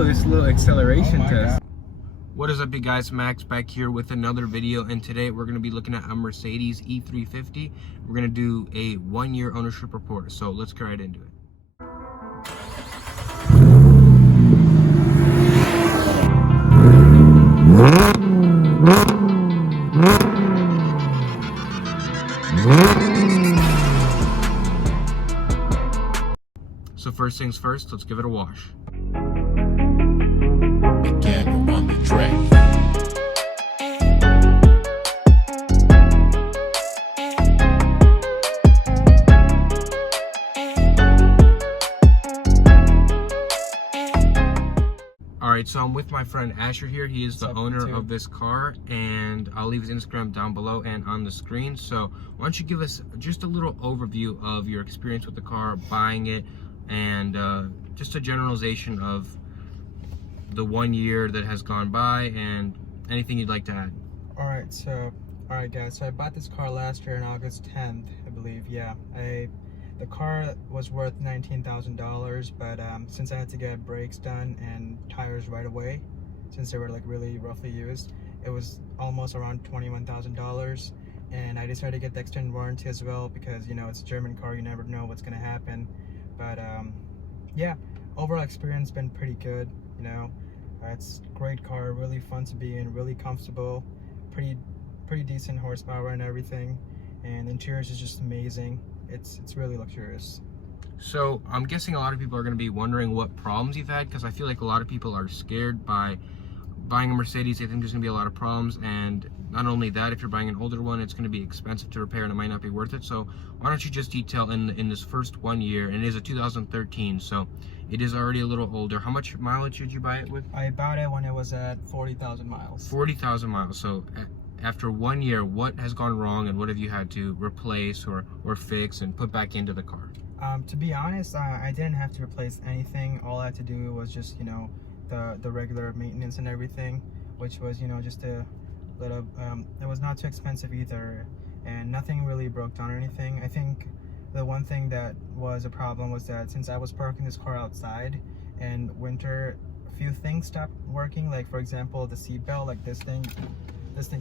go, this little acceleration test. God. What is up, you guys? Max back here with another video, and today we're going to be looking at a Mercedes E350. We're going to do a 1-year ownership report, so let's get right into it. So first things first, let's give it a wash. Again on the track. Alright, so I'm with my friend Asher here. He is the owner of this car, and I'll leave his Instagram down below and on the screen. So why don't you give us just a little overview of your experience with the car, buying it, and just a generalization of the 1 year that has gone by and anything you'd like to add. Alright guys, so I bought this car last year on August 10th, I believe. Yeah, the car was worth $19,000, but since I had to get brakes done and tires right away, since they were like really roughly used, it was almost around $21,000. And I decided to get the extended warranty as well because, you know, it's a German car, you never know what's gonna happen. But yeah, overall experience been pretty good, you know. It's a great car, really fun to be in, really comfortable, pretty decent horsepower and everything, and the interior is just amazing. It's really luxurious. So I'm guessing a lot of people are going to be wondering what problems you've had, because I feel like a lot of people are scared by buying a Mercedes. They think there's going to be a lot of problems, and not only that, if you're buying an older one, it's going to be expensive to repair and it might not be worth it. So why don't you just detail in this first 1 year, and it is a 2013, so it is already a little older. How much mileage did you buy it with? I bought it when it was at 40,000 miles. 40,000 miles. So after 1 year, what has gone wrong and what have you had to replace or fix and put back into the car? To be honest, I didn't have to replace anything. All I had to do was just, you know, the regular maintenance and everything, which was, you know, just a little, it was not too expensive either, and nothing really broke down or anything. I think the one thing that was a problem was that since I was parking this car outside in winter, a few things stopped working. Like, for example, the seat belt, like this thing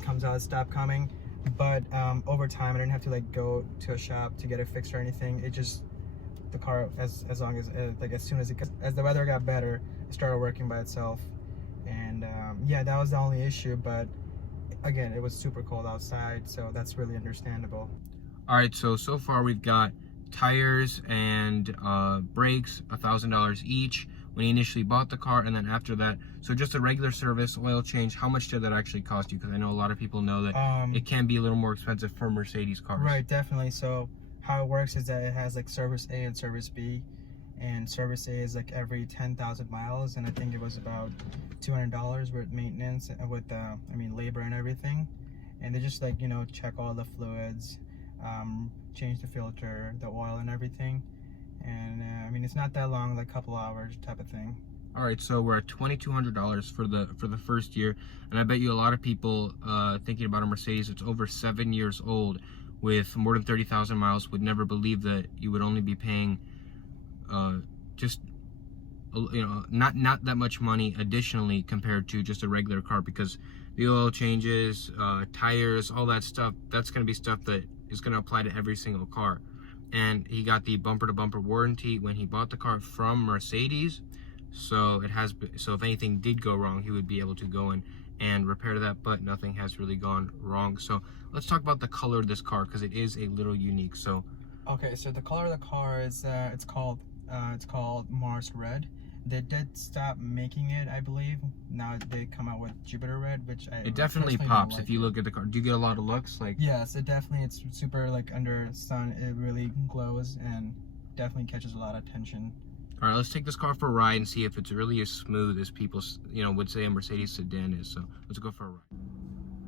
comes out, stopped coming. But over time, I didn't have to like go to a shop to get it fixed or anything. It just, the car, as long as like as soon as the weather got better, it started working by itself. And yeah, that was the only issue. But again, it was super cold outside, so that's really understandable. All right, so far we've got tires and brakes, $1,000 each when you initially bought the car, and then after that, so just a regular service, oil change. How much did that actually cost you? Because I know a lot of people know that it can be a little more expensive for Mercedes cars. Right, definitely. So how it works is that it has like service A and service B, and service A is like every 10,000 miles, and I think it was about $200 with maintenance, with labor and everything. And they just like, you know, check all the fluids, change the filter, the oil and everything. And I mean, it's not that long, like a couple hours type of thing. All right, so we're at $2,200 for the first year, and I bet you a lot of people thinking about a Mercedes that's over 7 years old with more than 30,000 miles would never believe that you would only be paying just, you know, not that much money additionally compared to just a regular car, because the oil changes, tires, all that stuff, that's going to be stuff that is going to apply to every single car. And he got the bumper-to-bumper warranty when he bought the car from Mercedes, so so if anything did go wrong, he would be able to go in and repair that, but nothing has really gone wrong. So let's talk about the color of this car, because it is a little unique. So okay, so the color of the car is it's called Mars Red. They did stop making it, I believe. Now they come out with Jupiter Red, which it definitely pops like if you look at the car. Do you get a lot of looks? Like, yes, it's super, like under sun, it really glows and definitely catches a lot of attention. All right, let's take this car for a ride and see if it's really as smooth as people, you know, would say a Mercedes sedan is. So let's go for a ride.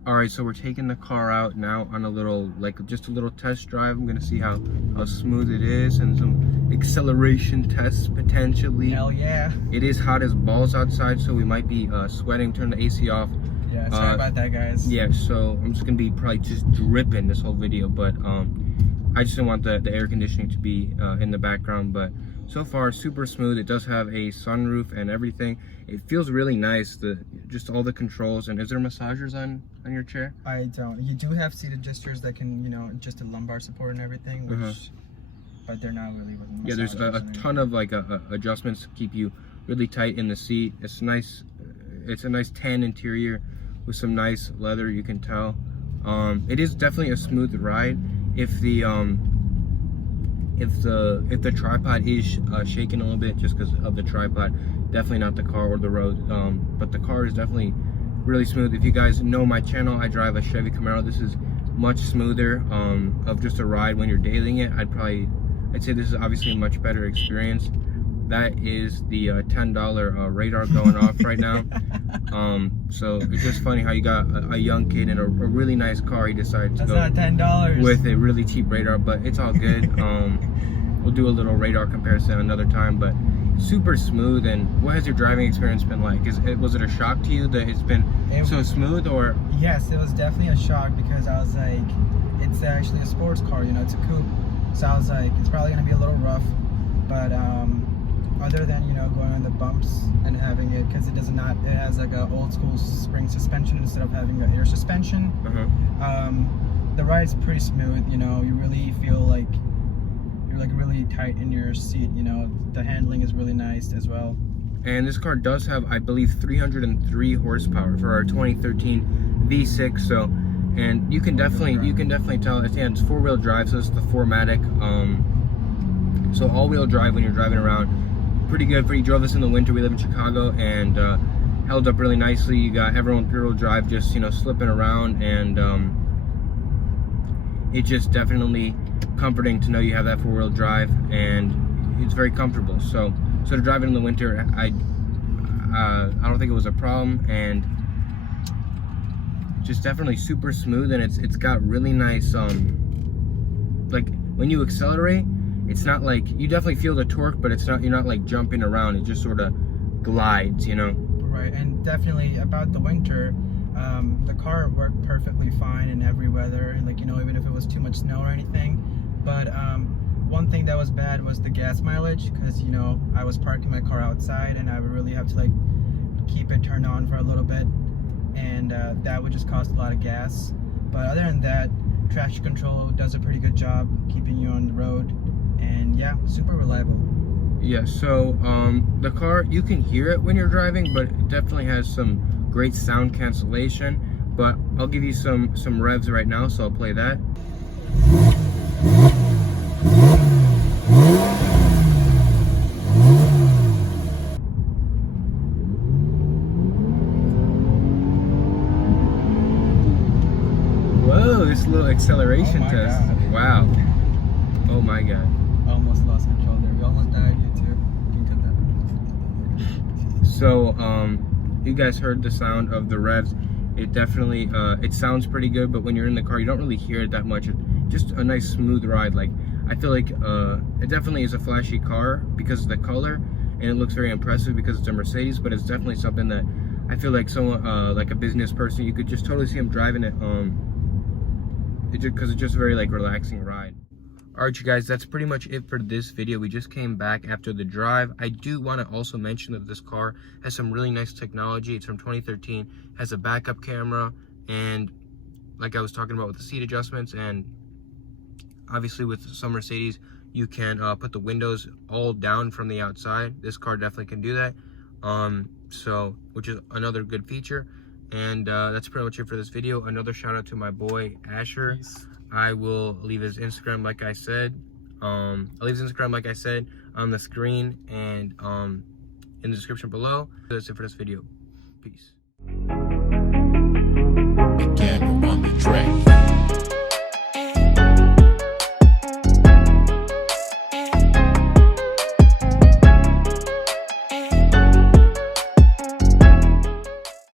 All right, so we're taking the car out now on a little, like just a little test drive. I'm gonna see how smooth it is and some acceleration tests potentially. Hell yeah. It is hot as balls outside, so we might be sweating. Turn the AC off. Yeah, sorry about that, guys. Yeah, so I'm just gonna be probably just dripping this whole video, but I just didn't want the air conditioning to be in the background. But so far super smooth. It does have a sunroof and everything. It feels really nice, just all the controls. And is there massagers on your chair? I don't. You do have seat adjusters that can, you know, adjust the lumbar support and everything, which, but they're not really with Yeah, there's a ton of like adjustments to keep you really tight in the seat. It's nice. It's a nice tan interior with some nice leather, you can tell. It is definitely a smooth ride. If the tripod is shaking a little bit, just because of the tripod, definitely not the car or the road. But the car is definitely really smooth. If you guys know my channel, I drive a Chevy Camaro. This is much smoother of just a ride when you're dailying it. I'd say this is obviously a much better experience. That is the $10 radar going off right now. So it's just funny how you got a young kid in a really nice car. He decided to go not $10 with a really cheap radar, but it's all good. We'll do a little radar comparison another time, but super smooth. And what has your driving experience been like? Was it a shock to you that it's been so smooth, or? Yes, it was definitely a shock, because I was like, it's actually a sports car, you know, it's a coupe. So I was like, it's probably gonna be a little rough, but other than, you know, going on the bumps and having it, because it has like a old school spring suspension instead of having an air suspension. The ride's pretty smooth, you know. You really feel like you're like really tight in your seat, you know. The handling is really nice as well. And this car does have, I believe, 303 horsepower for our 2013 V6. So, and you can definitely tell it's four-wheel drive, so it's the 4MATIC. So all-wheel drive when you're driving around, pretty good for you. Drove this in the winter. We live in Chicago, and held up really nicely. You got everyone drive, just, you know, slipping around, and it's just definitely comforting to know you have that four-wheel drive, and it's very comfortable. So to drive it in the winter, I don't think it was a problem, and just definitely super smooth. And it's got really nice like when you accelerate, it's not like, you definitely feel the torque, but you're not like jumping around. It just sort of glides, you know. Right. And definitely about the winter, the car worked perfectly fine in every weather, like, you know, even if it was too much snow or anything. But one thing that was bad was the gas mileage, because, you know, I was parking my car outside and I would really have to like keep it turned on for a little bit, and that would just cost a lot of gas. But other than that, traction control does a pretty good job keeping you on the road, and yeah, super reliable. Yeah, so the car, you can hear it when you're driving, but it definitely has some great sound cancellation. But I'll give you some revs right now, so I'll play that. Whoa, this little acceleration test. God. Wow. Oh my God. Almost lost control there. We almost died, you too. You took that. So, you guys heard the sound of the revs. It definitely, it sounds pretty good, but when you're in the car, you don't really hear it that much. It's just a nice smooth ride. Like, I feel like it definitely is a flashy car because of the color, and it looks very impressive because it's a Mercedes, but it's definitely something that I feel like someone, like a business person, you could just totally see him driving it, because it's just a very like relaxing ride. Alright, you guys, that's pretty much it for this video. We just came back after the drive. I do want to also mention that this car has some really nice technology. It's from 2013, has a backup camera, and like I was talking about with the seat adjustments, and obviously with some Mercedes, you can put the windows all down from the outside. This car definitely can do that, so which is another good feature. And that's pretty much it for this video. Another shout out to my boy Asher. Peace. I will leave his Instagram like I said. I'll leave his Instagram like I said on the screen and in the description below. That's it for this video. Peace.